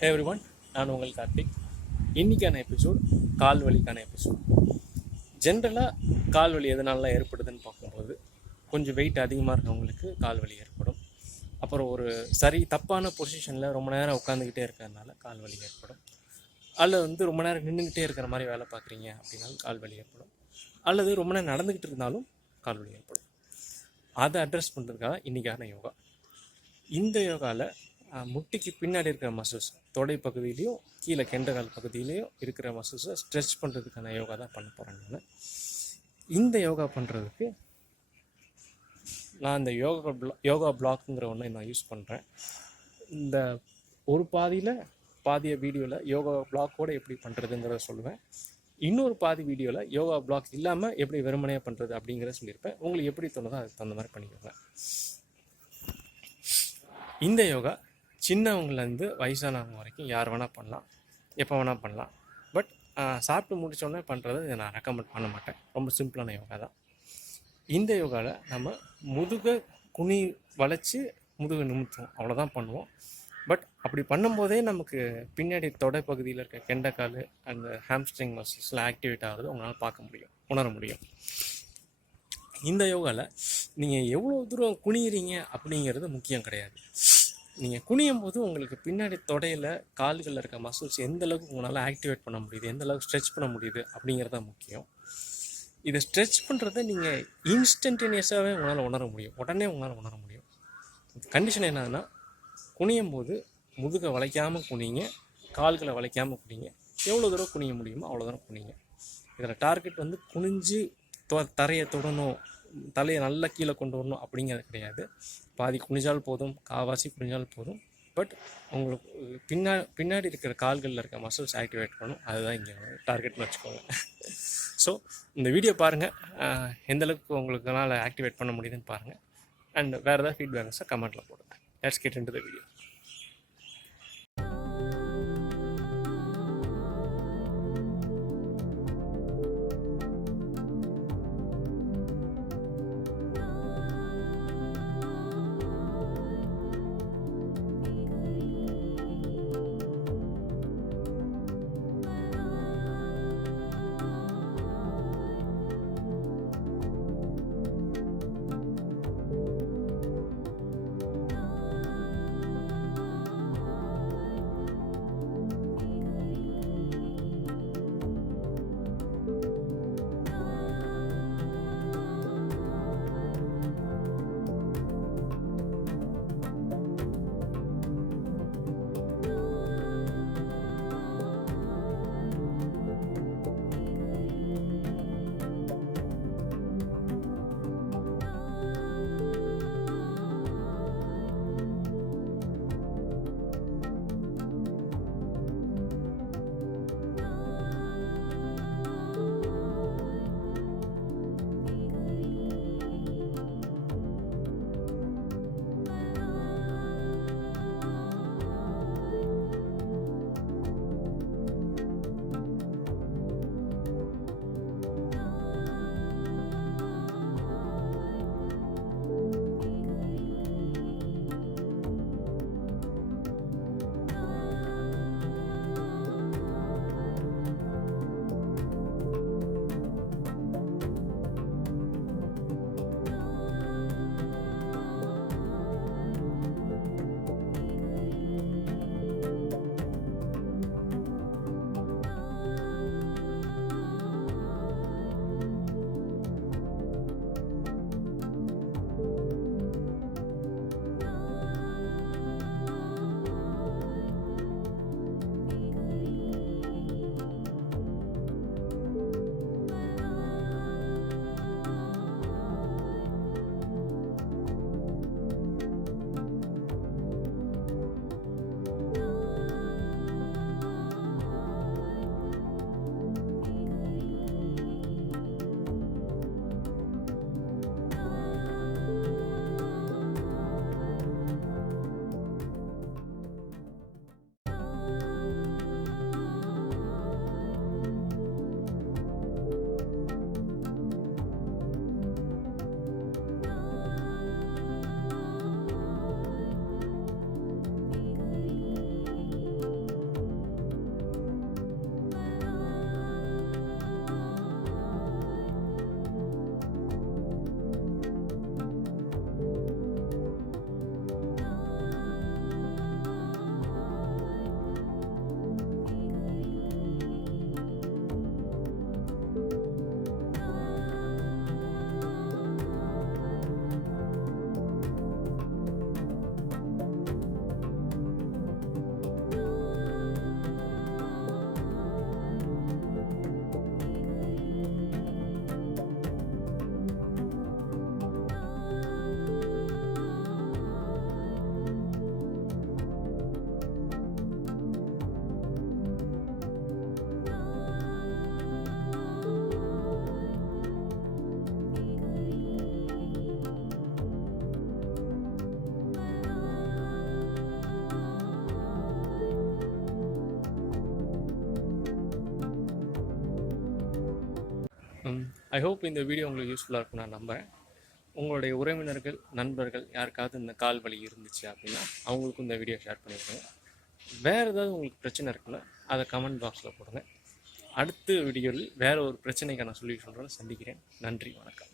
ஹே everyone, நான் உங்கள் கார்த்திக். இன்றைக்கான எபிசோட் கால் வலிக்கான எபிசோட். ஜென்ரலாக கால் வலி எதனால ஏற்படுதுன்னு பார்க்கும்போது, கொஞ்சம் வெயிட் அதிகமாக இருக்கவங்களுக்கு கால் வலி ஏற்படும். அப்புறம் ஒரு தப்பான பொசிஷனில் ரொம்ப நேரம் உட்காந்துக்கிட்டே இருக்கிறதுனால கால் வலி ஏற்படும். அல்லது ரொம்ப நேரம் நின்றுக்கிட்டே இருக்கிற மாதிரி வேலை பார்க்குறீங்க அப்படின்னாலும் கால் வலி ஏற்படும். அல்லது ரொம்ப நேரம் நடந்துக்கிட்டு இருந்தாலும் கால் வலி ஏற்படும். அதை அட்ரஸ் பண்ணுறதுக்காக இன்றைக்கான யோகா. இந்த யோகாவில் முட்டிக்கு பின்னாடி இருக்கிற மசில்ஸ், தொடை பகுதியிலையும் கீழே கெண்டகால் பகுதியிலையும் இருக்கிற மசில்ஸை ஸ்ட்ரெச் பண்ணுறதுக்கான யோகா தான் பண்ண போகிறேன். இந்த யோகா பண்ணுறதுக்கு நான் இந்த யோகா பிளாக்குங்கிற ஒன்று நான் யூஸ் பண்ணுறேன். இந்த ஒரு பாதிய வீடியோவில் யோகா பிளாக்கோடு எப்படி பண்ணுறதுங்கிறத சொல்லுவேன். இன்னொரு பாதி வீடியோவில் யோகா பிளாக் இல்லாமல் எப்படி வெறுமனையாக பண்ணுறது அப்படிங்கிறத சொல்லியிருப்பேன். உங்களுக்கு எப்படி தோணுதோ அதுக்கு தகுந்த மாதிரி பண்ணிக்கோங்க. இந்த யோகா சின்னவங்கலேருந்து வயசானவங்க வரைக்கும் யார் வேணால் பண்ணலாம், எப்போ வேணால் பண்ணலாம். பட் சாப்பிட்டு முடித்தோடனே பண்ணுறது இதை நான் ரெக்கமெண்ட் பண்ண மாட்டேன். ரொம்ப சிம்பிளான யோகா தான். இந்த யோகாவில் நம்ம முதுகை வளைச்சி முதுகை நிமித்துவோம், அவ்வளோதான் பண்ணுவோம். பட் அப்படி பண்ணும்போதே நமக்கு பின்னாடி தொடை பகுதியில் இருக்க கெண்டைக்கால் அந்த ஹாம்ஸ்ட்ரிங் மசில்ஸ்லாம் ஆக்டிவேட் ஆகிறது உங்களால் உணர முடியும். இந்த யோகாவில் நீங்கள் எவ்வளோ தூரம் குனிகிறீங்க அப்படிங்கிறது முக்கியம் கிடையாது. நீங்கள் குனியும் போது உங்களுக்கு பின்னாடி தொடையில் கால்களில் இருக்க மசில்ஸ் எந்த அளவுக்கு உங்களால் ஆக்டிவேட் பண்ண முடியுது, எந்த அளவுக்கு ஸ்ட்ரெச் பண்ண முடியுது அப்படிங்கிறது தான் முக்கியம். இதை ஸ்ட்ரெச் பண்ணுறதை நீங்கள் இன்ஸ்டன்டேனியஸாகவே உங்களால் உணர முடியும், உடனே உங்களால் உணர முடியும். கண்டிஷன் என்னதுன்னா, குனியும் போது முதுகை வளைக்காமல் குனிங்க, கால்களை வளைக்காமல் குனிங்க. எவ்வளோ தூரம் குனிய முடியுமோ அவ்வளோ தூரம் குனிங்க. இதில் டார்கெட் குனிஞ்சு தரையை தொடணும், தலையை நல்லா கீழே கொண்டு வரணும் அப்படிங்கிறது கிடையாது. பாதி குனிஞ்சால் போதும், காவாசி குனிஞ்சால் போதும். பட் உங்களுக்கு பின்னாடி இருக்கிற கால்களில் இருக்க மசில்ஸ் ஆக்டிவேட் பண்ணணும், அதுதான் இங்கே டார்கெட்னு வச்சுக்கோங்க. ஸோ இந்த வீடியோ பாருங்கள், எந்தளவுக்கு உங்களுக்குனால ஆக்டிவேட் பண்ண முடியுதுன்னு பாருங்கள். அண்ட் வேறு ஏதாவது ஃபீட்பேக்ஸை கமெண்ட்டில் போடுங்க. Let's get into the video. I hope இந்த வீடியோ உங்களுக்கு யூஸ்ஃபுல்லாக இருக்கும் நான் நம்புகிறேன். உங்களுடைய உறவினர்கள், நண்பர்கள் யாருக்காவது இந்த கால் வலி இருந்துச்சு அப்படின்னா அவங்களுக்கும் இந்த வீடியோ ஷேர் பண்ணியிருக்கோங்க. வேறு ஏதாவது உங்களுக்கு பிரச்சனை இருக்குல்ல, அதை கமெண்ட் பாக்ஸில் போடுங்க. அடுத்த வீடியோவில் வேறு ஒரு பிரச்சனைக்கான சொல்யூஷனோட சந்திக்கிறேன். நன்றி, வணக்கம்.